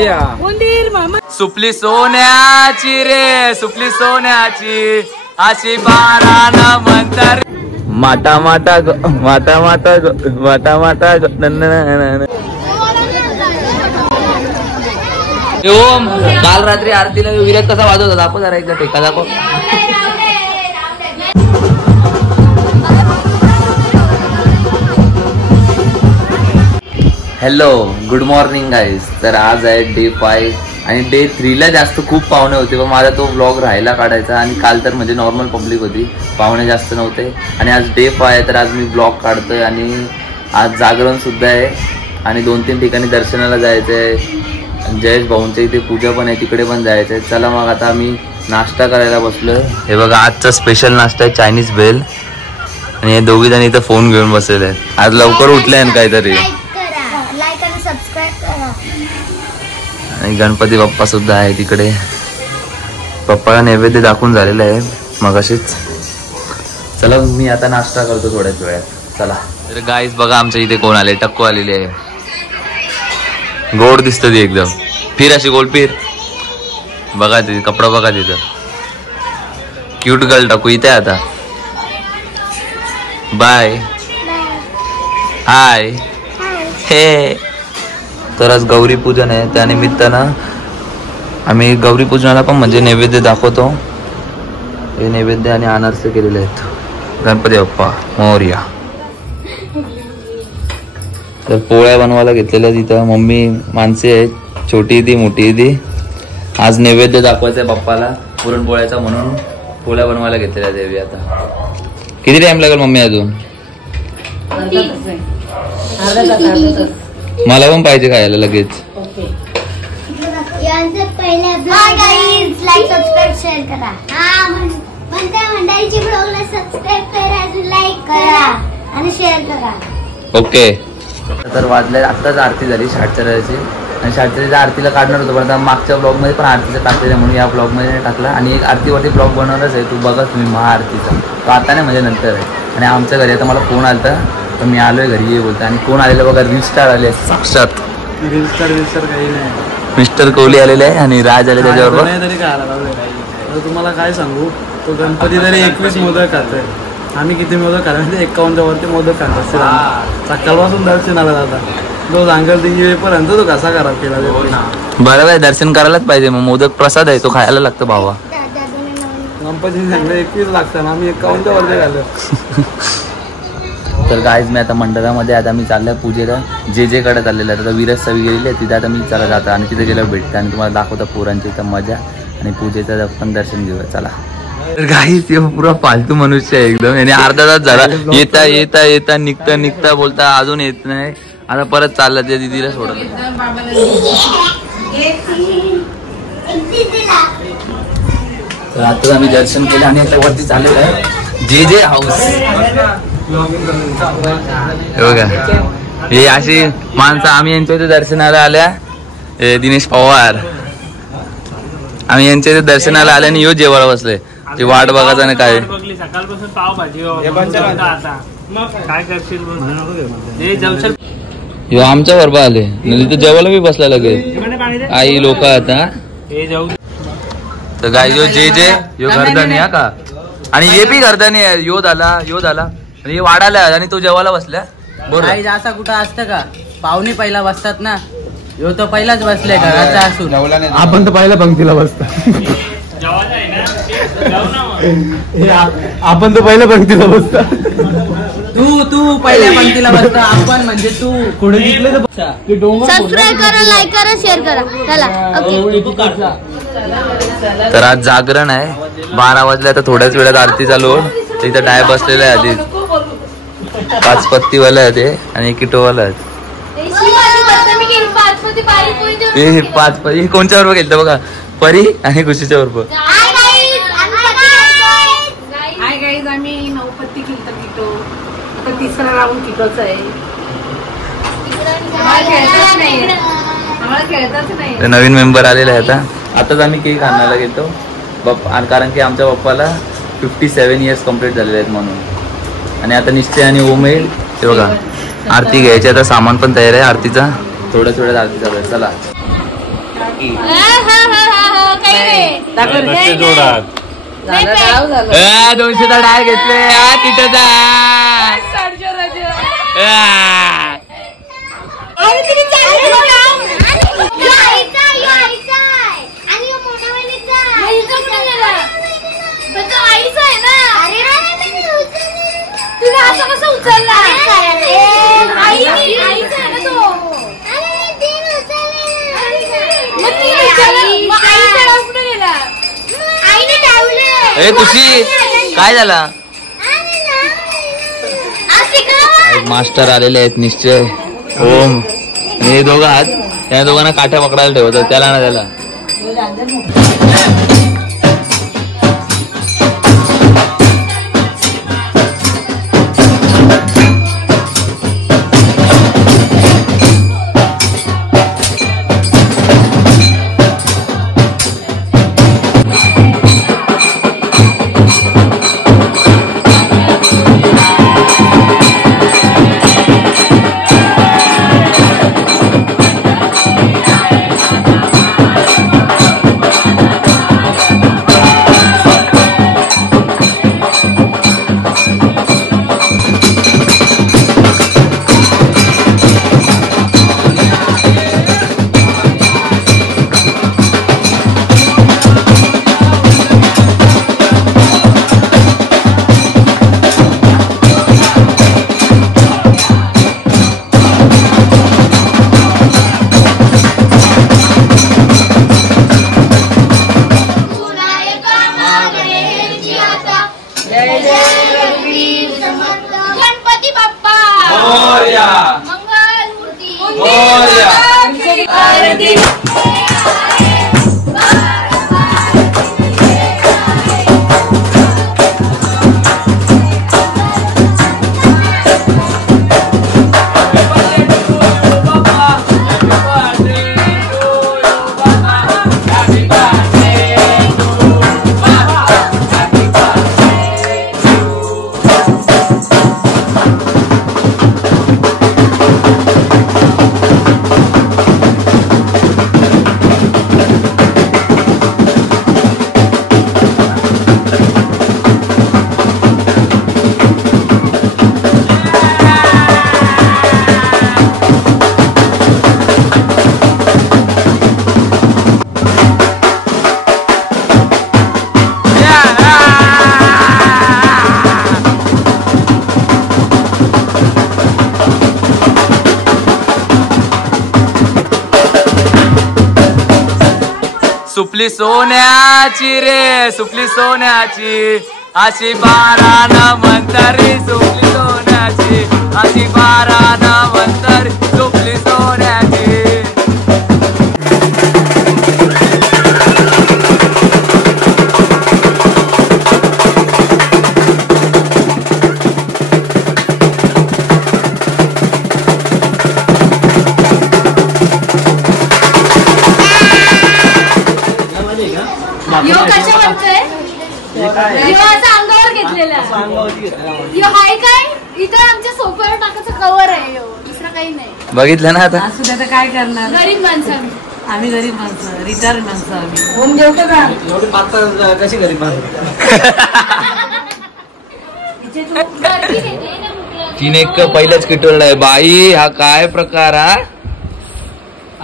मोरया. सुपली सोन्याची रे सुपली सोन्याची अशी बारान म्हणतात माटा माटा माटा माटा माटा माटा ओम. काल रात्री आरतीला विराट कसा वाजवत होता आपण जरा एकदा टेका दाखव. Hello good morning guys. तर आज आहे डे 5 आणि डे 3 ला जास्त खूप पाहुणे होते पण माझा तो व्लॉग राहायला काढायचा आणि काल तर म्हणजे नॉर्मल पब्लिक होती, पाहुणे जास्त नव्हते. आणि आज डे 5 आहे तर आज मी ब्लॉग काढतोय आणि आज जागरण सुद्धा आहे आणि 2-3 ठिकाणी दर्शनाला जायचं आहे. जयेश भाऊंच्या इथे पूजा पण आहे, तिकडे पण जायचं आहे. चला मग आता आम्ही नाश्ता करायला बसलोय. हे बघा आजचा स्पेशल नाश्ता आहे चायनीज भेल आणि हे दोघी जण इथं फोन घेऊन बसलेले आहेत. आज लवकर उठले आणि काहीतरी. आणि गणपती बाप्पा सुद्धा आहे तिकडे. पप्पाला नैवेद्य दाखवून झालेलं आहे मग अशीच. चला मी आता नाश्ता करतो थोड्याच वेळात. चला तर गाईज बघा आमच्या इथे कोण आले, टक्कू आलेली आहे. गोड दिसत ती एकदम. फिर अशी गोल फिर. बघा तिथे कपडा बघा तिथं. क्यूट गर्ल टक्कू इथे आता. बाय हाय हे. तर आज गौरी पूजन आहे, त्या निमित्तानं आम्ही गौरी पूजनाला पण म्हणजे नैवेद्य दाखवतो. हे नैवेद्य आणि अनारसे केलेले आहेत. गणपती बाप्पा मोरया. तर पोळ्या बनवायला घेतलेल्या तिथं. मम्मी माणसे आहेत, छोटी ती मोठी ती. आज नैवेद्य दाखवायचंय बाप्पाला पुरणपोळ्याचा म्हणून पोळ्या बनवायला घेतलेल्या देवी. आता किती टाइम लागेल मम्मी अजून? मला पण पाहिजे खायला लगेच. ओके. तर वाजल्या आत्ताच आरती झाली शाटचराची आणि शाटचराच्या आरतीला काढणार होतो पण मागच्या ब्लॉग मध्ये पण आरतीचं टाकलेलं म्हणून या ब्लॉग मध्ये नाही टाकला. आणि एक आरतीवरती ब्लॉग बनवणारच आहे, तू बघा तुम्ही महाआरतीचा. तो आता नाही म्हणजे नंतर आहे. आणि आमच्या घरी आता मला फोन आलता तर मी आलोय घरी ये बोलतो. आणि कोण आलेलं बघा, रील स्टार आले साक्षात. रील स्टार काही नाही, मिस्टर कोहली आलेले आहे आणि राज आले त्याच्यावर. तुम्हाला काय सांगू, तो गणपती तरी 21 मोदक खातोय. आम्ही किती मोदक खाल्ले म्हणजे 51च्या वरती मोदक खात सकाळपासून दर्शन आला जाता. तो सांगेल पर्यंत तो कसा खराब केला. बरोबर आहे, दर्शन करायलाच पाहिजे. मग मोदक प्रसाद आहे, तो खायला लागतो भावा. गणपती सांगले 21 लागतं, आम्ही 51च्या वरती खाल्लं. तर गाईज मी आता मंडळामध्ये आता मी चाललोय पूजेला. जे कडे चाललेलं आहे. आता विराज सवी गेलेली आहे तिथे. आता मी चला जातो आणि तिथे गेल्यावर भेटतं आणि तुम्हाला दाखवतो पोरांची इथं मजा आणि पूजेचं पण दर्शन घेऊया. चला. तर गाईज पुरा फालतू मनुष्य आहे एकदम. याने अर्धा तास झाला येता येता येता निघता निघता बोलता अजून येत नाही. आता परत चाललं त्या दिदीला सोडत. तर आता आम्ही दर्शन केलं आणि आता वरती चाललेलं आहे जे हाऊस. बघा हे अशी माणसं आम्ही यांच्या इथे दर्शनाला आल्या. दिनेश पवार आम्ही यांच्या इथे दर्शनाला आल्या आणि यो जेवायला बसले. ते वाट बघायचं ना काय. सकाळपासून पावभाजी काय करशील. यो आमच्या बरोबर आले तिथे जेवायला बी बसला लगेच आई लोक आता. तर गाय यो जे घरदानी हा का आणि हे बी घरदानी आहे. यो झाला आणि हे वाढायला आणि तो जेवायला बसल्या. बरोबर असं कुठं असतं का, पाहुणे पहिला बसतात ना. यो तो पहिलाच बसलाय घराचा असून. आपण तर पहिल्या पंक्तीला बसतो. आपण तर पहिल्या पंक्तीला बसतो. तू पहिल्या पंक्तीला बसता. आपण म्हणजे तू पुढे निघले सबस्क्राइब करा, लाईक करा, शेअर करा. चला. तर आज जागरण आहे. 12 वाजल्या तर थोड्याच वेळात आरती चालू. इथं डाय बसलेला आहे आधी. 5 पत्तीवाला आहे ते आणि किटोवाला आहे. हे 5 परी कोणच्या बरोबर गेलं बघा, परी आणि खुशीच्या बरोबर. आम्ही 9 पत्ती खेळतो किटो. आता 3रा राऊंड किटोचा आहे. नवीन मेंबर आलेला आहे. आताच आम्ही केक आणायला गेलो कारण की आमच्या बाप्पाला 57 इयर्स कम्प्लीट झालेले आहेत म्हणून. आणि आता निश्चय आणि ओम येईल. ते बघा आरती घ्यायची. आता सामान पण तयार आहे आरतीचा. थोड्याच वेळात आरती चालू आहे. चला. की जोडात 200चा डाय घेतले किटोचा खुशी काय झाला मास्टर आलेले आहेत निश्चय ओम हे दोघं आहात त्या दोघांना काठ्या पकडायला ठेवतात त्याला ना त्याला सुपली सोन्याची रे सुपली सोन्याची अशी बारान मंतरी सुपली सोन्याची अशी बारान मंतरी सुपली सोन्याची अंगावर घेतलेला हाय काय इथं आमच्या सोफ्यावर टाकायचं कवर आहे दुसरं काही नाही बघितलं ना आता असू दे काय करणार गरीब माणसं आम्ही गरीब माणसं रिटायर माणसं आम्ही होऊन जेवतो का एवढी पातळ कशी गरीब तिने पहिलंच किटवलं आहे बाई हा काय प्रकार हा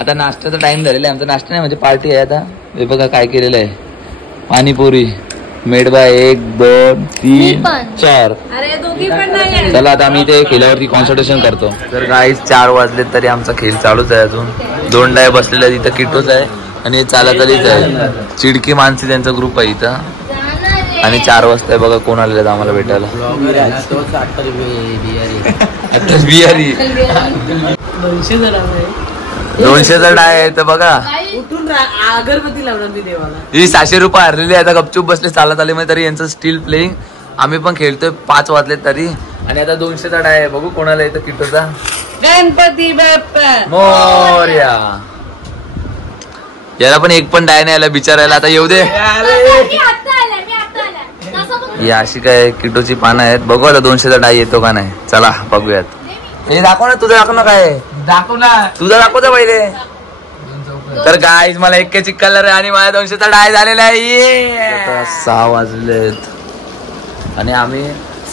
आता नाश्त्याचा टाइम झालेला आहे आमचा नाश्ता नाही म्हणजे पार्टी आहे आता हे बघा काय केलेलं आहे पाणीपुरी मेड बाय 1 2 3 4 चला आता आम्ही ते खेळावरती कॉन्सन्ट्रेशन करतो तर गाईस 4 वाजले तरी आमचा खेळ चालूच आहे अजून 2 डाय बसलेला आहे तिथं किटोच आहे आणि चालाचालीच आहे चिडकी माणसे त्यांचा ग्रुप आहे इथं आणि 4 वाजता आहे बघा कोण आलेलं आम्हाला भेटायला बिहारी 200चा डाय आहे तर बघा उठून अगरबत्ती लावणार ती देवाला ही 700 रुपये हरलेली आता गपचूप बसले चालत आले तरी यांचं स्टील प्लेइंग आम्ही पण खेळतोय 5 वाजले तरी आणि आता 200चा डाय आहे बघू कोणाला येतं किटोचा गणपती बाप्पा मोरया याला पण एक पण डाय नाही आला बिचारायला आता येऊ दे ही अशी काय किटोची पानं आहेत बघू आता 200चा डाय येतो का नाही चला बघूयात हे दाखव ना तुझं दाखव ना काय दाखव ना तुझं दाखवतो पहिले तर गाईज मला 81 कलर आणि माझ्या 200चा डाय झालेला आहे. 6 वाजलेत आणि आम्ही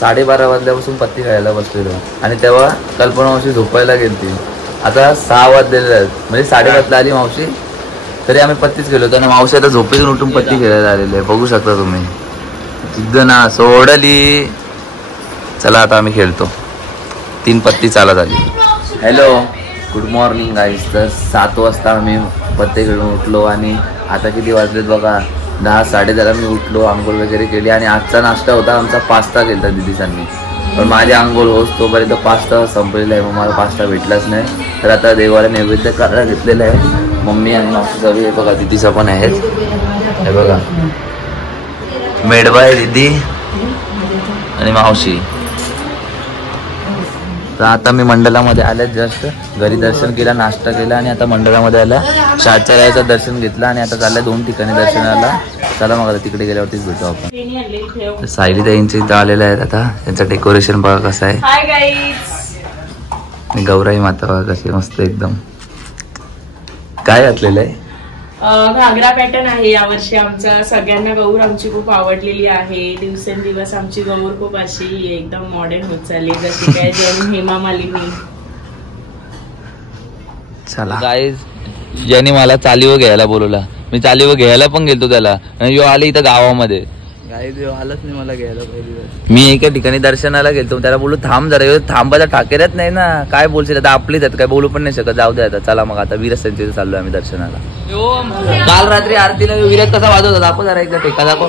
12:30 वाजल्यापासून पत्ती खेळायला बसलेलो आणि तेव्हा कल्पना मावशी झोपायला गेलती. आता 6 वाजलेले आहेत म्हणजे 5:30 आली मावशी, तरी आम्ही पत्तीच खेळलो होतो आणि मावशी आता झोपेतून उठून पत्ती खेळायला आलेली आहे. बघू शकता तुम्ही तिथं ना सोडली. चला आता आम्ही खेळतो. 3 पत्ती चालत आली. Hello good morning guys. तर 7 वाजता आम्ही पत्ते खेळून उठलो आणि आता किती वाजलेत बघा 10 10:30 मी उठलो, आंघोळ वगैरे केली आणि आजचा नाश्ता होता आमचा पास्ता केला दिदीसांनी. पण माझी आंघोळ होस तोपर्यंत पास्ता संपलेला आहे, मग मला पास्ता भेटलाच नाही. तर आता देवाला नैवेद्य करायला घेतलेलं आहे. मम्मी आणि मावशीचा बी हे बघा, दिदीचा पण आहेच. हे बघा मेडबा आहे दिदी आणि मावशी. तर आता मी मंडलामध्ये आले, जस्ट घरी दर्शन केलं, नाश्ता केला आणि आता मंडलामध्ये आला. शाचार्याचं दर्शन घेतलं आणि आता चाललंय 2 ठिकाणी दर्शनाला. चला मग आता तिकडे गेल्यावरतीच भेटू आपण. तर सायली ताईंचे इथं आलेले आहेत. आता त्यांचं डेकोरेशन बघा कसं आहे. Hi guys. गौराई माता बघा कशी मस्त एकदम. काय घातलेलं आहे? घागरा पॅटर्न आहे यावर्षी आमचा. सगळ्यांना गौर आमची खूप आवडलेली आहे. दिवसेंदिवस आमची गौर खूप अशी एकदम मॉडर्न होत चालली, जशी काय ज्यांनी हेमा मालिनी. चला गाईज, ज्याने मला चालीव घ्यायला बोलवला, मी चालीव घ्यायला पण गेलतो त्याला आणि यो आले इथं गावामध्ये. गाईज आलंच नाही मला घ्यायला पहिली. मी एका ठिकाणी दर्शनाला गेलतो, त्याला बोलू थांब जरा. थांबायला ठाकेऱ्यात नाही ना, काय बोलशील आता, आपलीच आहेत, काय बोलू पण नाही शकत. जाऊ दे आता. चला मग आता वीरस्थांच्या इथे चाललोय आम्ही दर्शनाला. काल रात्री आरतीला विराट कसा वाजवता दाखव जरा, एकदा टेका दाखव.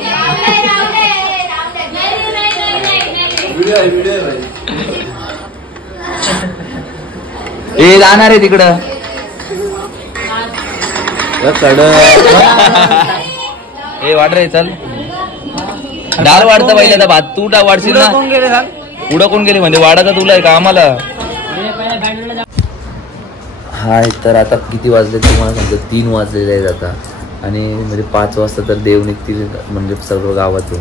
ए जाणार आहे तिकडं ए वाट रे, चल डाळ वाढतं पहिले आता भात तू वाढशील ना. पुढं कोण गेले म्हणजे वाढायचा तुला आहे का आम्हाला? हाय तर आता किती वाजले तुम्हाला सांगतो, 3 वाजलेले आहेत आता. आणि म्हणजे 5 वाजता तर देव निघतील म्हणजे सर्व गावातून.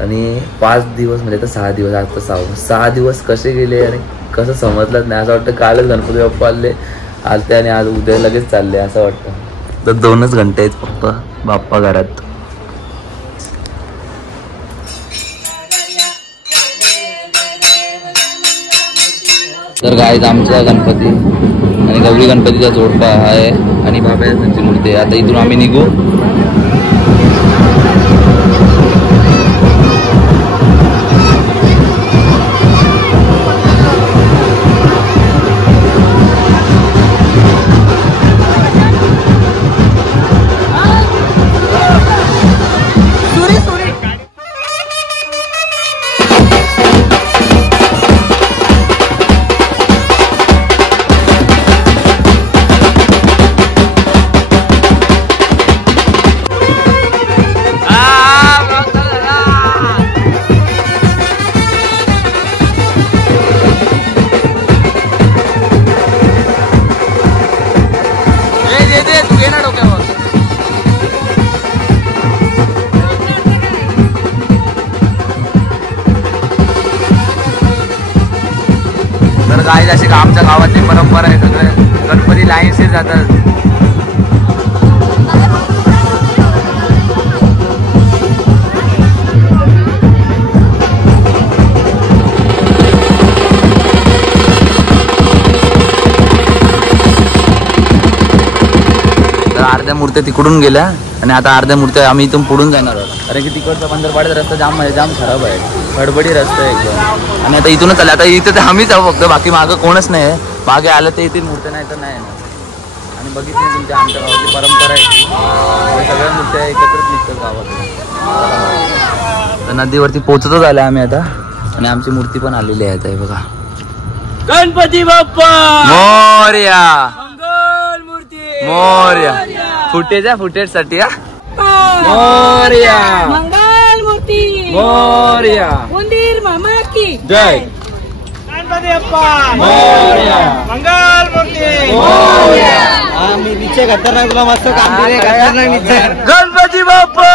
आणि 5 दिवस म्हणजे आता 6 दिवस, आता 6 दिवस कसे गेले आणि कसं समजलंच नाही. असं वाटतं कालच गणपती बाप्पा आलते आणि आज उद्या लगेच चालले असं वाटतं. तर 2च घंटे आहेत फक्त बाप्पा घरात. तर गाईज आमचा गणपती आणि गौरी गणपतीचा जोडपा आहे आणि बाबाची मूर्ती आहे. आता इथून आम्ही निघू. तर गाईज अशी आमच्या गावातली परंपरा आहे, सगळे गणपती लाईनशी जातात. तर अर्ध्या मूर्त्या तिकडून गेल्या आणि आता अर्ध्या मूर्त्या आम्ही इथून पुढून जाणार आहोत. कारण की तिकडचा बंदरपाड्याचा रस्ता जाम खराब आहे, खडबडी रस्ता आहे एकदम. आणि आता इथूनच आले. आता इथं तर आम्हीच आहो फक्त, बाकी मागं कोणच नाही आहे. मागे आलं तर येतील मूर्त्या, नाही तर नाही. आणि बघितली तुमच्या आमच्या गावातली परंपरा आहे, सगळ्या मूर्त्या एकत्रच निघतात गावात. तर नदीवरती पोचतच आल्या आम्ही आता आणि आमची मूर्ती पण आलेली आहे. आता बघा गणपती बाप्पा मोरया, मंगल मूर्ती मोरया. फुटेज साठी मोरया, मंगल मूर्ती मोरया, मंदिर मामा की जय. गणपती बाप्पा मोरया, मंगल मूर्ती मोरया. आम्ही नीचे खतरनाक तुला मस्त काम दिले, खतरनाक नीचे. गणपती बाप्पा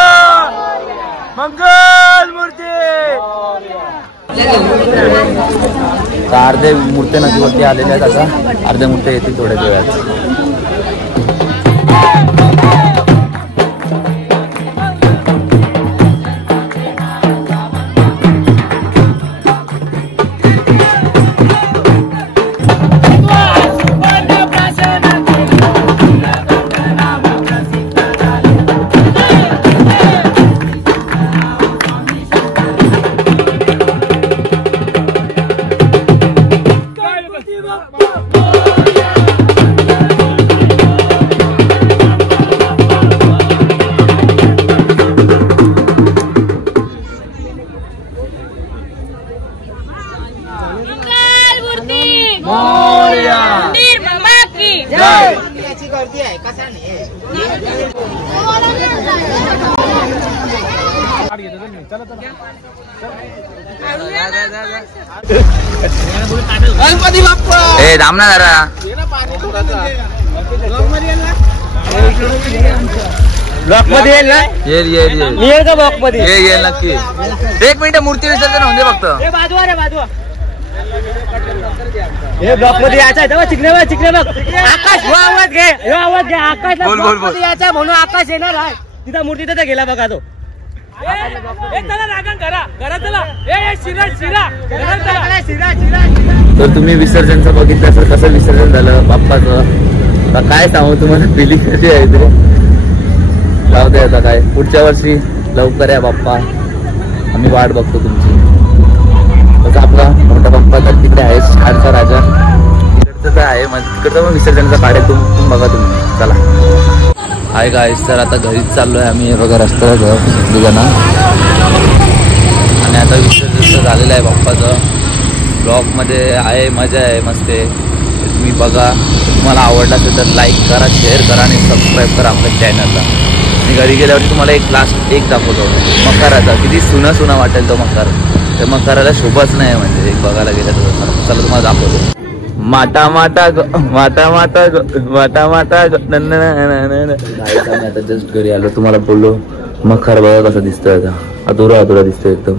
मंगल मूर्ती. अर्ध्या मूर्त्या नदीवरती आलेल्या आहेत. आता अर्ध्या मूर्त्या येतील थोड्या वेळात. मंदिर बाबा की जय. गणपती बाप्पा ए थांब ना जरा. ब्लॉक मध्ये येईल ना येईल येईल का ब्लॉक मध्ये येईल नक्की. एक मिनिट मूर्ती विसर्जन होऊन दे फक्त. बाजू हे ब्लॉक मध्ये यायचं आहे चिकने बघ चिकने बघ आकाश हो आवाज घे आकाशला बोल, बोल, ब्लॉक बोल. मध्ये यायचं म्हणून आकाश येणार आहे तिथं मूर्ती तिथं गेला बघा तो तर तुम्ही विसर्जनचं बघितलं तर कसं विसर्जन झालं बाप्पाचं. आता काय सांगू तुम्हाला फिलिंग कशी आहे ते. जाऊ दे आता काय पुढच्या वर्षी लवकर या बाप्पा. आम्ही वाट बघतो तुमची. तसं आपला मोठा बाप्पा तर तिकडे आहे शाळचा राजा. तिकडचं तर आहे मग तिकडचं पण विसर्जनचा काढे तुम्ही बघा तुम्ही. चला हाय गाईस. तर आता घरीच चाललोय आम्ही. बघा रस्त्यावर घर सगळी जण. आणि आता विसर्जन झालेलं आहे बाप्पाचं. ब्लॉगमध्ये आहे मजा आहे मस्त आहे. तुम्ही बघा. तुम्हाला आवडला असेल तर लाईक करा शेअर करा आणि सबस्क्राईब करा आपल्या चॅनलला. मी घरी गेल्यावरती तुम्हाला एक दाखवतो मकराचा. किती सुना वाटेल तो मकर. तर मकराला शोभाच नाही म्हणजे एक बघायला गेलं तर. चला तुम्हाला दाखवतो. माता माता माता माता माता माता आता जस्ट घरी आलो. तुम्हाला बोललो मखर बघा कसं दिसतोय. आता अधुरा दिसतोय एकदम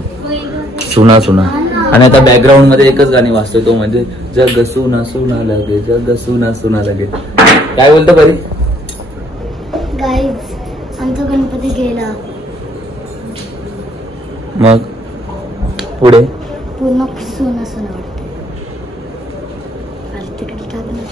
सुना. आणि आता बॅकग्राऊंड मध्ये एकच गाणी वाजतोय तो म्हणजे जग सुना लगे जग सुना लगे. काय बोलतो बरी गाईज आमचा गणपती गेला. मग पुढे पूर्ण सुना वाटते. तिकडे टाक ना.